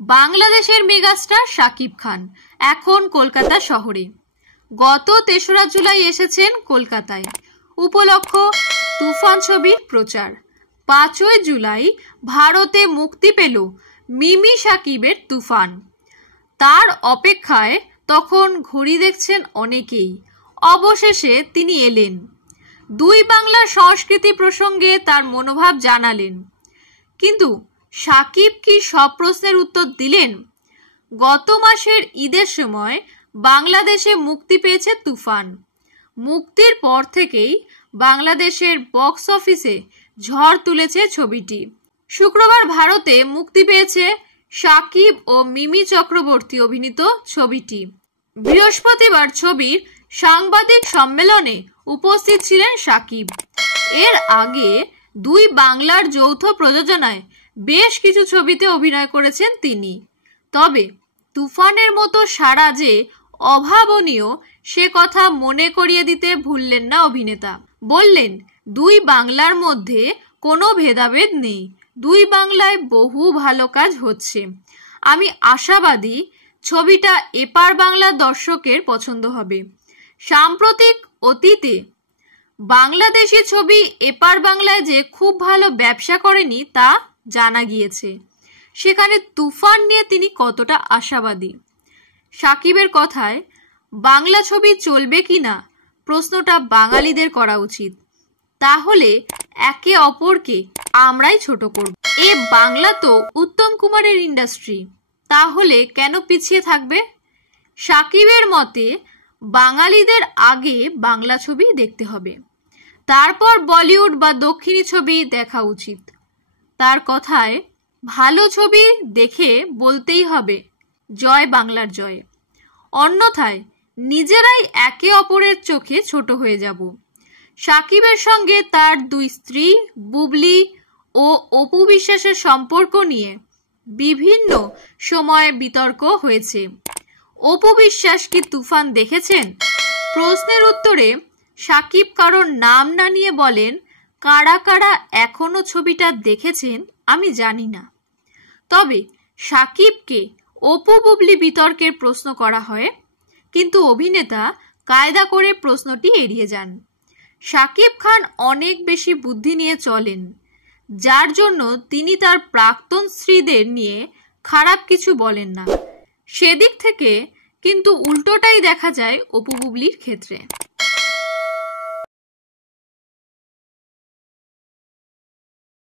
বাংলাদেশের মেগাস্টার শাকিব খান এখন কলকাতা শহরে। গত ৩রা জুলাই এসেছেন কলকাতায়। উপলক্ষ তুফান ছবির প্রচার। ৫ই জুলাই ভারতে মুক্তি পেল মিমি শাকিবের তুফান। তার অপেক্ষায় তখন ঘড়ি দেখছেন অনেকেই। অবশেষে তিনি এলেন। দুই বাংলার সংস্কৃতি প্রসঙ্গে তার মনোভাব জানালেন। কিন্তু শাকিব কি সব প্রশ্নের উত্তর দিলেন? গত মাসের ঈদের সময় বাংলাদেশে মুক্তি পেয়েছে তুফান। মুক্তির পর থেকেই বাংলাদেশের বক্স অফিসে ঝড় তুলেছে ছবিটি। শুক্রবার ভারতে মুক্তি পেয়েছে শাকিব ও মিমি চক্রবর্তী অভিনীত ছবিটি। বৃহস্পতিবার ছবির সাংবাদিক সম্মেলনে উপস্থিত ছিলেন শাকিব। এর আগে দুই বাংলার যৌথ প্রযোজনায় বেশ কিছু ছবিতে অভিনয় করেছেন তিনি। তবে তুফানের মতো সাড়া যে অভাবনীয় সে কথা মনে করিয়ে দিতে ভুললেন না অভিনেতা। বললেন, দুই বাংলার মধ্যে কোনো ভেদাভেদ নেই। দুই বাংলায় বহু ভালো কাজ হচ্ছে। আমি আশাবাদী ছবিটা এপার বাংলার দর্শকের পছন্দ হবে। সাম্প্রতিক অতীতে বাংলাদেশি ছবি এপার বাংলায় যে খুব ভালো ব্যবসা করেনি তা জানা গিয়েছে। সেখানে তুফান নিয়ে তিনি কতটা আশাবাদী। শাকিবের কথায়, বাংলা ছবি চলবে কিনা প্রশ্নটা বাঙালিদের করা উচিত। তাহলে একে অপরকে আমরাই ছোট করব। এ বাংলা তো উত্তম কুমারের ইন্ডাস্ট্রি, তাহলে কেন পিছিয়ে থাকবে? শাকিবের মতে বাঙালিদের আগে বাংলা ছবি দেখতে হবে, তারপর বলিউড বা দক্ষিণী ছবি দেখা উচিত। তার কথায়, ভালো ছবি দেখে বলতেই হবে জয় বাংলার জয়, অন্যথায় নিজেরাই একে অপরের চোখে ছোট হয়ে যাব। শাকিবের সঙ্গে তার দুই স্ত্রী বুবলি ও অপু বিশ্বাসের সম্পর্ক নিয়ে বিভিন্ন সময়ে বিতর্ক হয়েছে। অপু বিশ্বাস কি তুফান দেখেছেন? প্রশ্নের উত্তরে শাকিব কারোর নাম না নিয়ে বলেন, কারা কারা এখনো ছবিটা দেখেছেন আমি জানি না। তবে শাকিবকে অপু বুবলি বিতর্কের প্রশ্ন করা হয়, কিন্তু অভিনেতা কায়দা করে প্রশ্নটি এড়িয়ে যান। শাকিব খান অনেক বেশি বুদ্ধি নিয়ে চলেন, যার জন্য তিনি তার প্রাক্তন স্ত্রীদের নিয়ে খারাপ কিছু বলেন না। সেদিক থেকে কিন্তু উল্টোটাই দেখা যায় অপু বুবলির ক্ষেত্রে।